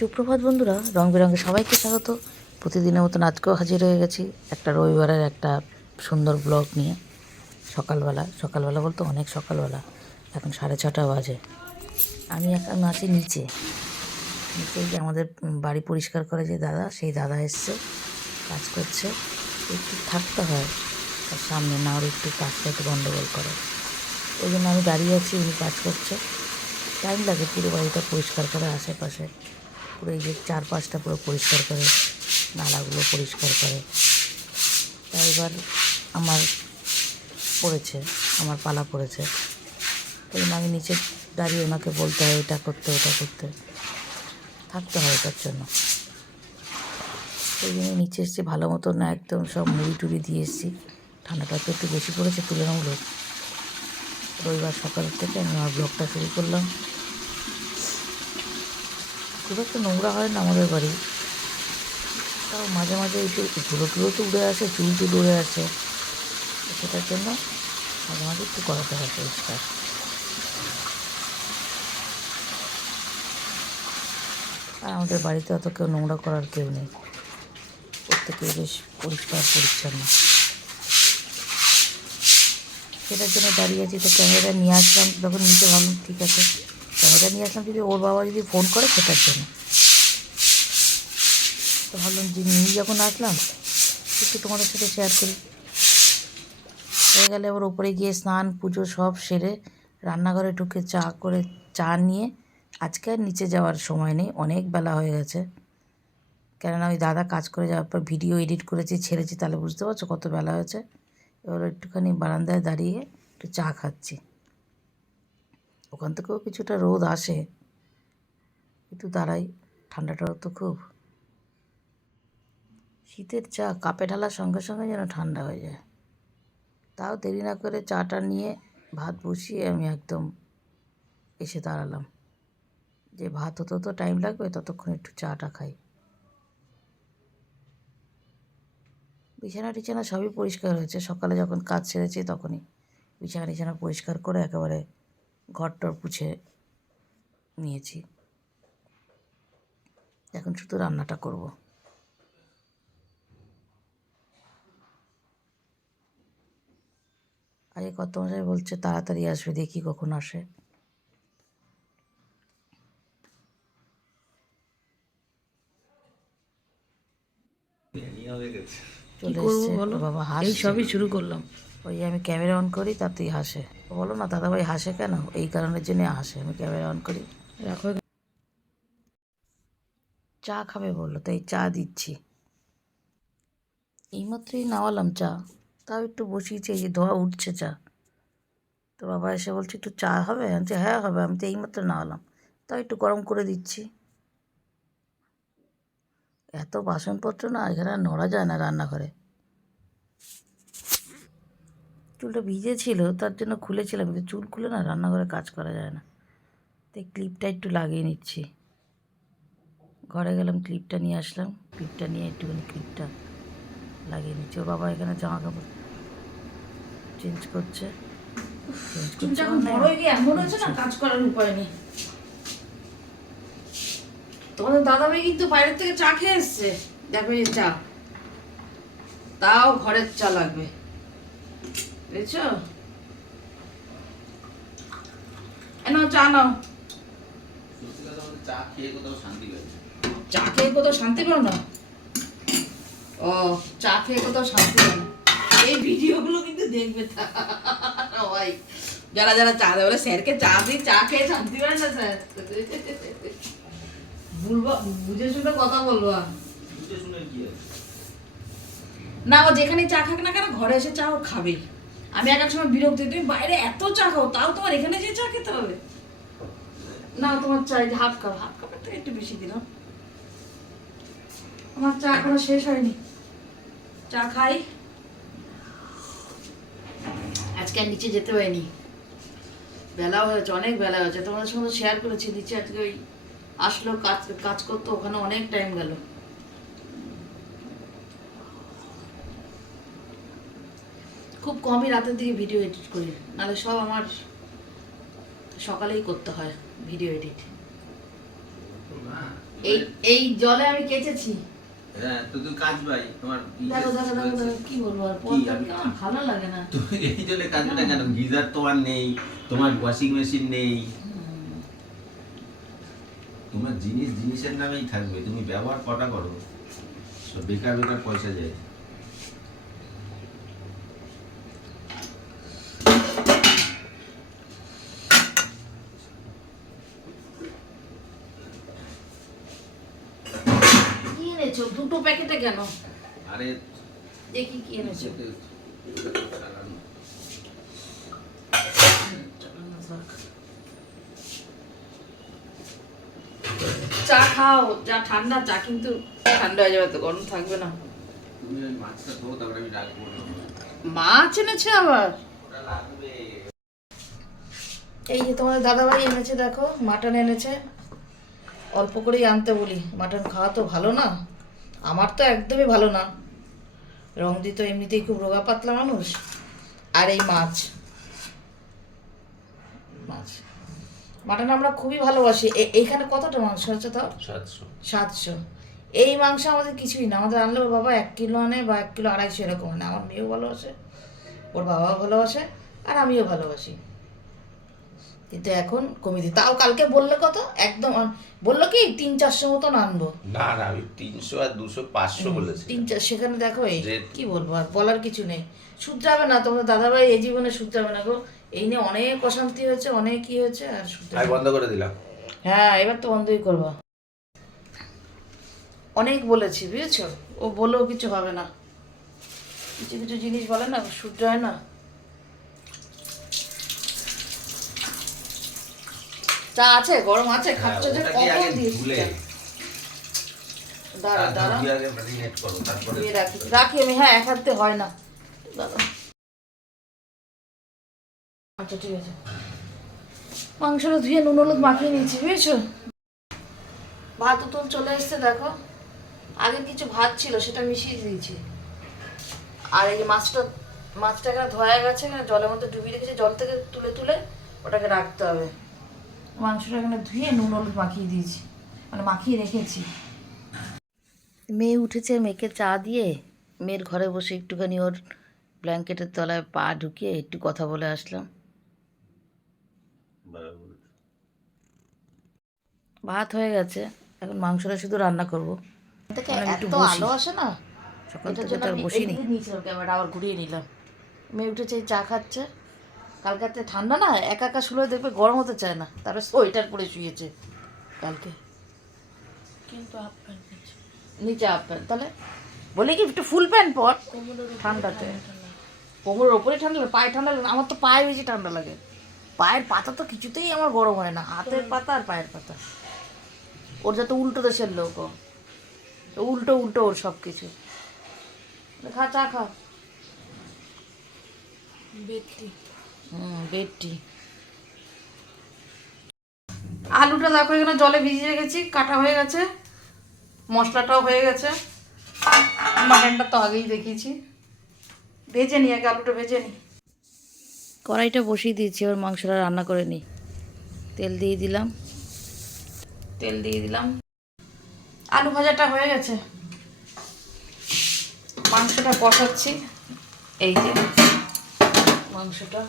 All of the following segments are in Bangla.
সুপ্রভাত বন্ধুরা, রং বেরঙে সবাইকে স্বাগত। প্রতিদিনের মতন আজকেও হাজির হয়ে গেছি একটা রবিবারের একটা সুন্দর ব্লগ নিয়ে। সকালবেলা সকালবেলা বলতে অনেক সকালবেলা, এখন সাড়ে ছটা বাজে। আমি এখন আছি নিচে। নিচে যে আমাদের বাড়ি পরিষ্কার করে যে দাদা, সেই দাদা এসছে, কাজ করছে। একটু থাকতে হয়, তার সামনে না ওর একটু কাজটা একটু গন্ডগোল করে। ওই জন্য আমি দাঁড়িয়ে আছি, উনি কাজ করছে। টাইম লাগে পুরো বাড়িটা পরিষ্কার করে আশেপাশে। পুরো এই যে চারপাশটা পুরো পরিষ্কার করে, নালাগুলো পরিষ্কার করে। তাই এবার আমার পড়েছে, আমার পালা পড়েছে। জন্য আমি নিচে দাঁড়িয়ে ওনাকে বলতে হয়, এটা করতে, ওটা করতে। থাকতে হয় ওটার জন্য। সেই জন্য নিচে এসেছি ভালো মতো না একদম সব মুড়ি টুড়ি দিয়ে এসেছি। ঠান্ডাটা তো একটু বেশি পড়েছে, তুলনামূলক। রবিবার সকাল থেকে আমি আমার ব্লগটা শুরু করলাম। খুব একটা নোংরা হয় না আমাদের বাড়ি। তাও মাঝে মাঝে একটু ধুলো টুলো তো উড়ে আসে, চুল টুল উড়ে আসে, সেটার জন্য মাঝে মাঝে একটু করাতে হয় পরিষ্কার। আর আমাদের বাড়িতে অত কেউ নোংরা করার কেউ নেই। প্রত্যেকেই বেশ পরিষ্কার পরিচ্ছন্ন। সেটার জন্য দাঁড়িয়ে আছি, তো ক্যামেরা নিয়ে আসলাম, যখন নিতে ভাবলাম, ঠিক আছে। ক্যামেরা নিয়ে আসলাম যদি ওর বাবা যদি ফোন করে সেটার জন্য। তো ভাবলাম যে নিয়ে যখন আসলাম, একটু তোমাদের সাথে শেয়ার করি। হয়ে গেলে আবার ওপরে গিয়ে স্নান, পুজো সব সেরে রান্নাঘরে ঢুকে চা করে, চা নিয়ে আজকে আর নিচে যাওয়ার সময় নেই, অনেক বেলা হয়ে গেছে। কেননা ওই দাদা কাজ করে যাওয়ার পর ভিডিও এডিট করেছি, ছেড়েছি, তাহলে বুঝতে পারছ কত বেলা হয়েছে। এবার একটুখানি বারান্দায় দাঁড়িয়ে একটু চা খাচ্ছি। ওখান থেকেও কিছুটা রোদ আসে। একটু দাঁড়াই, ঠান্ডাটাও তো খুব। শীতের চা কাপে ঢালার সঙ্গে সঙ্গে যেন ঠান্ডা হয়ে যায়। তাও দেরি না করে চাটা নিয়ে ভাত বসিয়ে আমি একদম এসে দাঁড়ালাম। যে ভাত হতে তো টাইম লাগবে, ততক্ষণ একটু চাটা খাই। বিছানা টিছানা সবই পরিষ্কার হয়েছে। সকালে যখন কাজ সেরেছি তখনই বিছানা টিছানা পরিষ্কার করে একেবারে ঘরটর পুছে নিয়েছি। এখন শুধু রান্নাটা করব। আরে কত মশাই বলছে তাড়াতাড়ি আসবে দেখি কখন আসে। চলে এসছে। বাবা হাসি সবই শুরু করলাম। ওই আমি ক্যামেরা অন করি, তাতেই হাসে। বলো, না দাদাভাই হাসে কেন? এই কারণের জন্য হাসে। আমি ক্যামেরা অন করি। রাখো। চা খাবে বলল, তাই চা দিচ্ছি। এইমাত্রই নামালাম চা। তাও একটু বসিয়েছি, এই যে ধোয়া উঠছে চা। তো বাবা এসে বলছে, একটু চা হবে? আমি হ্যাঁ হবে। আমি তো এইমাত্র নামালাম। তাও একটু গরম করে দিচ্ছি। এত বাসনপত্র না, এখানে নড়া যায় না রান্নাঘরে। চুলটা ভিজে ছিল তার জন্য খুলেছিলাম কিন্তু চুল খুলে না রান্নাঘরে কাজ করা যায় না। তাই ক্লিপটা একটু লাগিয়ে নিচ্ছি। ঘরে গেলাম ক্লিপটা নিয়ে আসলাম। ক্লিপটা নিয়ে একটুখানি ক্লিপটা লাগিয়ে নিচ্ছি। ওর বাবা এখানে জামা কাপড় চেঞ্জ করছে। মানে বড় এমন হয়েছে না কাজ করার উপায় নেই। তোমাদের দাদা ভাই কিন্তু বাইরের থেকে চা খেয়ে এসছে। দেখো চা। তাও ঘরের চা লাগবে। বুঝছ এ নাও চা নাও চা খেয়ে কোথাও শান্তি পাচ্ছে চা খেয়ে কোথাও শান্তি পাও না ও চা খেয়ে কোথাও শান্তি পাও না এই ভিডিওগুলো কিন্তু দেখবে সবাই যারা যারা চা দেয় বলে স্যারকে চা দিই চা খেয়ে শান্তি পায় না স্যার বলব বুঝে শুনে কথা বলব বুঝে শুনে কি আছে না ও যেখানে চা খাক না কেন ঘরে এসে চা ও খাবেই আমি এক এক সময় বিরক্ত তুমি বাইরে এত চা খাও, তাও তোমার এখানে যে চা খেতে হবে? না, তোমার চা হাফ কাপ, হাফ কাপের থেকে একটু বেশি দিলাম। আমার চা এখনও শেষ হয়নি। চা খাই। আজকে আর নিচে যেতে হয়নি। বেলা হয়েছে অনেক বেলা হয়েছে তোমাদের সঙ্গে শেয়ার করেছি, নিচে আজকে ওই আসলো, কাজ কাজ করতো, ওখানে অনেক টাইম গেল। খুব কমই রাতের দিকে ভিডিও এডিট করি। নাহলে সব আমার সকালেই করতে হয় ভিডিও এডিট। এই এই জলে আমি কেচেছি। হ্যাঁ তো তুই কাজ পাই তোমার দেখো দেখো দেখো দেখো কি বলব আর পর কি আমি- আমার ভালো লাগে না। তুমি এই জন্য কাজ না কেন? গিজার নেই তোমার ওয়াশিং মেশিন নেই। তোমার জিনিস জিনিসের নামেই থাকবে। তুমি ব্যবহার কটা করো? সব বেকার বেকার পয়সা যায় কি এনেছো দুটো প্যাকেটে কেন? আরে দেখি কি এনেছো? চা খাও যা ঠান্ডা চা কিন্তু ঠান্ডা হয়ে যাবে তো গরম থাকবে না। মাছ এনেছে আবার? এই যে তোমাদের দাদাভাই এনেছে দেখো মাটন এনেছে। অল্প করেই আনতে বলি মাটন খাওয়া তো ভালো না। আমার তো একদমই ভালো না। রংদি তো এমনিতেই খুব রোগা পাতলা মানুষ। আর এই মাছ। মাছ। মাটন আমরা খুবই ভালোবাসি। এইখানে কতটা মাংস আছে তাও সাতশো। সাতশো। এই মাংস আমাদের কিছুই না। আমাদের আনলে ওর বাবা এক কিলো আনে বা এক কিলো আড়াইশো এরকম আনে। আমার মেয়েও ভালোবাসে ওর বাবাও ভালোবাসে আর আমিও ভালোবাসি। কিন্তু এখন কমিয়ে দিই তাও কালকে বললে কত? একদম বলল কি তিন চারশো মতন আনব। না না আমি তিনশো আর দুশো পাঁচশো বলেছি তিন চার সেখানে দেখো এই কি বলব আর বলার কিছু নেই। শুধরাবে না তোমাদের দাদাভাই এই জীবনে শুধরাবে না গো। এই নিয়ে অনেক অশান্তি হয়েছে অনেক কি হয়েছে আর আমি বন্ধ করে দিলাম। হ্যাঁ এবার তো বন্ধই করব। অনেক বলেছি বুঝেছ? ও বলেও কিছু হবে না। কিছু কিছু জিনিস বলে না হয় না। চা আছে গরম আছে খাচ্ছ যে হ্যাঁ, ওটা কি কখন আগে দিয়েছি ধুলে? চা? দাঁড়া দাঁড়া দিয়ে রাখি। রাখি আমি হ্যাঁ এক হাতে হয় না। দাঁড়া আচ্ছা ঠিক আছে। মাংসটা ধুয়ে নুন হলুদ মাখিয়ে নিয়েছি বুঝেছ? ভাত উতল চলে এসছে দেখো। আগে কিছু ভাত ছিল সেটা মিশিয়ে দিয়েছি। আর এই যে মাছটা মাছটা এখানে ধোয়া গেছে এখানে জলের মধ্যে ডুবিয়ে রেখেছি জল থেকে তুলে তুলে ওটাকে রাখতে হবে। মাংসটা এখানে ধুয়ে নুন হলুদ মাখিয়ে দিয়েছি। মানে মাখিয়ে রেখেছি। মেয়ে উঠেছে মেয়েকে চা দিয়ে মেয়ের ঘরে বসে একটুখানি ওর ব্ল্যাঙ্কেটের তলায় পা ঢুকিয়ে একটু কথা বলে আসলাম। ভাত হয়ে গেছে এখন মাংসটা শুধু রান্না করব। একটু আলো আসে না? সকাল এটার থেকে তো আর বসিনি। নিয়েছিলাম ক্যামেরাটা আবার ঘুরিয়ে নিলাম। মেয়ে উঠেছে চা খাচ্ছে। কালকে রাতে ঠান্ডা না একা একা শুলে দেখবে গরম হতে চায় না। তারপরে সোয়েটার পরে শুয়েছে কালকে। কিন্তু হাফ প্যান্ট নিচে হাফ প্যান্ট তাহলে? বলে কি একটু ফুল প্যান্ট পর? ঠান্ডাতে। কোমরের ওপরে ঠান্ডা লাগে? পায়ে ঠান্ডা লাগে আমার তো পায়ে বেশি ঠান্ডা লাগে। পায়ের পাতা তো কিছুতেই আমার গরম হয় না। হাতের পাতা আর পায়ের পাতা। ওর যত উল্টো দেশের লোক। তো উল্টো উল্টো ওর সব কিছু খা চা খা। বেডটি বেডটি। আলুটা দেখো এখানে জলে ভিজিয়ে রেখেছি কাটা হয়ে গেছে মশলাটাও হয়ে গেছে। মাটনটা তো আগেই দেখিয়েছি। ভেজে নি আগে আলুটা ভেজে নি। কড়াইটা বসিয়ে দিয়েছি এবার মাংসটা রান্না করে নিই তেল দিয়ে দিলাম। তেল দিয়ে দিলাম। আলু ভাজাটা হয়ে গেছে। মাংসটা কষাচ্ছি। এই যে। মাংসটা।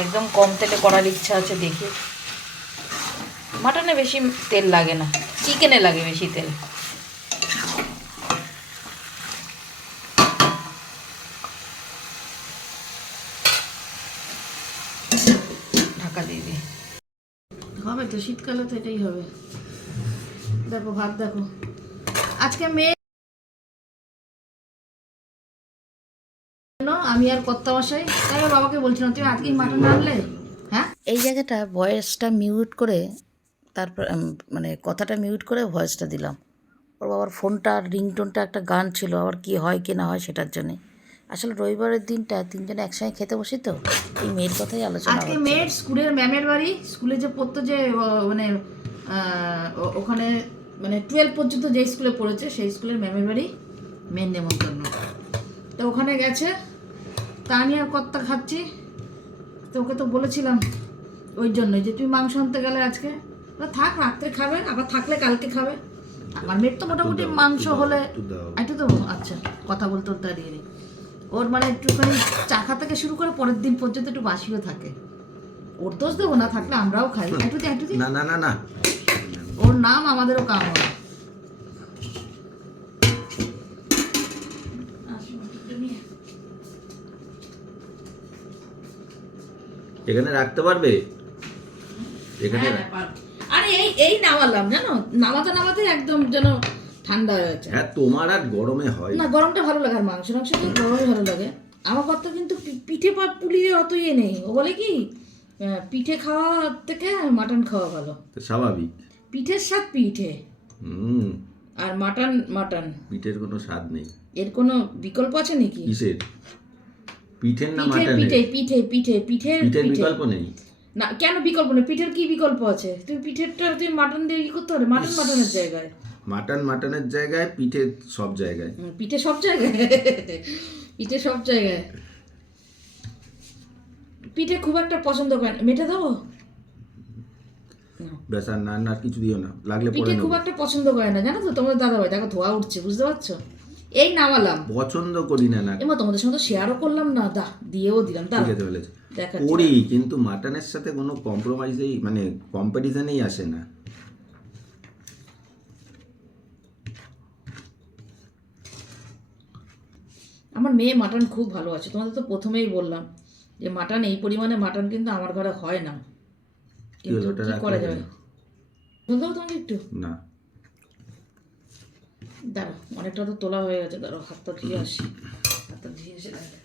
একদম কম তেলে করার ইচ্ছা আছে দেখি। মাটনে বেশি তেল লাগে না, চিকেনে লাগে বেশি তেল। ঢাকা দিয়ে দিই। হবে তো, শীতকালে তো এটাই হবে। দেখো, ভাত দেখো। আজকে মেয়ে আমি আর কর্তা মশাই? তাই বাবাকে বলছিলাম তুমি আজকেই মাটন রানলে হ্যাঁ? এই জায়গাটা ভয়েসটা মিউট করে তারপর মানে কথাটা মিউট করে ভয়েসটা দিলাম। ওর বাবার ফোনটা রিংটোনটা একটা গান ছিল আবার কি হয় কি না হয় সেটার জন্যে। আসলে রবিবারের দিনটা তিনজনে একসঙ্গে খেতে বসি তো এই মেয়ের কথাই আলোচনা আজকে মেয়ের স্কুলের ম্যামের বাড়ি স্কুলে যে পড়তো যে মানে ওখানে মানে টুয়েলভ পর্যন্ত যে স্কুলে পড়েছে সেই স্কুলের ম্যামের বাড়ি মেন নেমন্তন্ন। তো ওখানে গেছে তা নিয়ে আর কর্তা খাচ্ছি। তো ওকে তো বলেছিলাম ওই জন্য যে তুমি মাংস আনতে গেলে আজকে। তো থাক রাত্রে খাবে আবার থাকলে কালকে খাবে। আমার মেয়ের তো মোটামুটি মাংস হলে একটু দেবো আচ্ছা কথা বলতে ওর দাঁড়িয়ে নেই। ওর মানে একটুখানি চাখা থেকে শুরু করে পরের দিন পর্যন্ত একটু বাসিও থাকে। ওর দোষ দেবো না থাকলে আমরাও খাই। একটু একটু না না না না। ওর নাম আমাদেরও কাম হয় এখানে রাখতে পারবে? এখানে হ্যাঁ। আরে এই এই নামালাম জানো? নামাতে নামাতে একদম যেন ঠান্ডা হয়ে যাচ্ছে। হ্যাঁ তোমার আর গরমে হয়। না গরমটা ভালো লাগে আর মাংস মাংস তো গরমই ভালো লাগে। আমার কত কিন্তু পিঠে পা পুলিয়ে অত ইয়ে নেই। ও বলে কি পিঠে খাওয়া থেকে মাটন খাওয়া ভালো। স্বাভাবিক। পিঠের স্বাদ পিঠে। হুম। আর মাটন মাটন। পিঠের কোনো স্বাদ নেই। এর কোনো বিকল্প আছে নাকি? কিসের? পিঠের না পিঠে মাটনের? পিঠে পিঠে পিঠে পিঠের পিঠের পিঠে বিকল্প নেই? না কেন বিকল্প নেই? পিঠের কি বিকল্প আছে? তুমি পিঠেরটা তুমি মাটন দিয়ে কি করতে পারে? মাটন মাটনের জায়গায়। মাটন মাটনের জায়গায় পিঠে সব জায়গায়। পিঠে সব জায়গায়। পিঠে সব জায়গায়। পিঠে খুব একটা পছন্দ করেন মেটে দেবো? ব্যাস আর না আর কিছু দিও না। লাগলে পিঠে খুব একটা পছন্দ করে না। জানো তো তোমাদের দাদা ভাই দেখো ধোয়া উঠছে বুঝতে পারছ? এই নামালাম। পছন্দ করি না না। এমা তোমাদের সঙ্গে শেয়ারও করলাম না। দা দিয়েও দিলাম। দাঁড়া আছে বলেছে। করি কিন্তু মাটনের সাথে কোনো কম্প্রোমাইজেই মানে কম্পারিজনেই আসে না। আমার মেয়ে মাটন খুব ভালো আছে তোমাদের তো প্রথমেই বললাম যে মাটন এই পরিমাণে মাটন কিন্তু আমার ঘরে হয় না। কিন্তু কি করা যাবে। বলতে তোমাকে একটু। না। দাঁড়া অনেকটা তো তোলা হয়ে গেছে দাঁড়াও হাতটা ধুয়ে আসি। হাতটা ধুয়ে এসে দাঁড়া।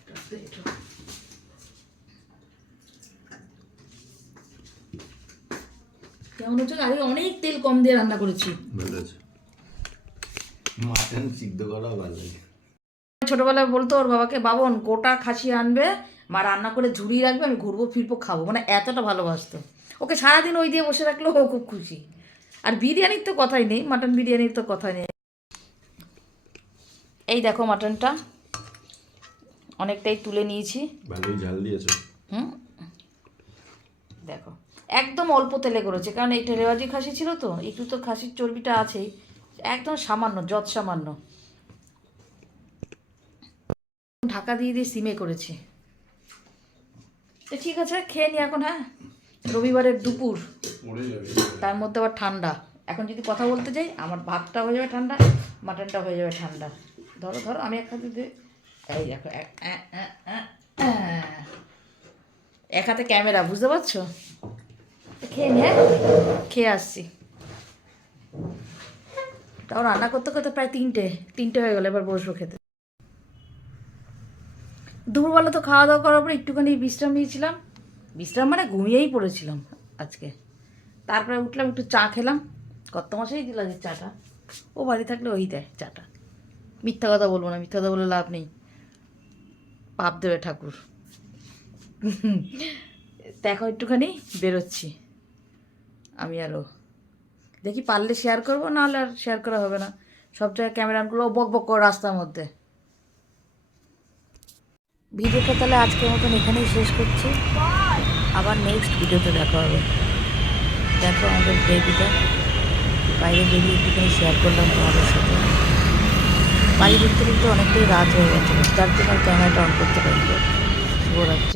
কেমন হচ্ছে? আগে অনেক তেল কম দিয়ে রান্না করেছি। ভালো আছে। মাটন সিদ্ধ করা ভালো ছোটবেলায় বলতো ওর বাবাকে বাবন গোটা খাসি আনবে মা রান্না করে ঝুড়িয়ে রাখবে আমি ঘুরবো ফিরবো খাব। মানে এতটা ভালোবাসতো। ওকে সারাদিন ওই দিয়ে বসে রাখলেও ও খুব খুশি। আর বিরিয়ানির তো কথাই নেই মাটন বিরিয়ানির তো কথাই নেই। এই দেখো মাটনটা। অনেকটাই তুলে নিয়েছি। ভালোই ঝাল দিয়েছ। হুম? দেখো একদম অল্প তেলে করেছে কারণ এইটা রেওয়াজি খাসি ছিল তো একটু তো খাসির চর্বিটা আছেই একদম সামান্য যত সামান্য। ঢাকা দিয়ে দিয়ে সিমে করেছি। তো ঠিক আছে খেয়ে নি এখন হ্যাঁ? রবিবারের দুপুর। তার মধ্যে আবার ঠান্ডা। এখন যদি কথা বলতে যাই আমার ভাতটা হয়ে যাবে ঠান্ডা মাটনটা হয়ে যাবে ঠান্ডা। ধরো ধরো আমি এক হাতে এই দেখো এক হাতে ক্যামেরা বুঝতে পারছ? খেয়ে নে? খেয়ে আসছি। তাও রান্না করতে করতে প্রায় তিনটে তিনটে হয়ে গেলো এবার বসবো খেতে। দুপুরবেলা তো খাওয়া দাওয়া করার পর একটুখানি বিশ্রাম নিয়েছিলাম। বিশ্রাম মানে ঘুমিয়েই পড়েছিলাম আজকে। তারপরে উঠলাম একটু চা খেলাম। কত মাসেই দিল যে চাটা। ও বাড়ি থাকলে ওই দেয় চাটা। মিথ্যা কথা বলব না, মিথ্যা কথা বলে লাভ নেই। পাপ দেবে ঠাকুর। দেখো একটুখানি, বেরোচ্ছি। আমি আরও দেখি পারলে শেয়ার করব, নাহলে আর শেয়ার করা হবে না। সব জায়গায় ক্যামেরাগুলো বক বক করে রাস্তার মধ্যে। ভিডিওটা তাহলে আজকের মতন এখানেই শেষ করছি। আবার নেক্সট ভিডিওতে দেখা হবে। দেখো আমাদের বেবিটা বাইরে বেরিয়ে একটুখানি শেয়ার করলাম তোমাদের সাথে। বাড়ি ঢুকতে ঢুকতে অনেকটাই রাত হয়ে গেছে। যার জন্য ক্যামেরাটা অন করতে পারিনি। শুভরাত্রি।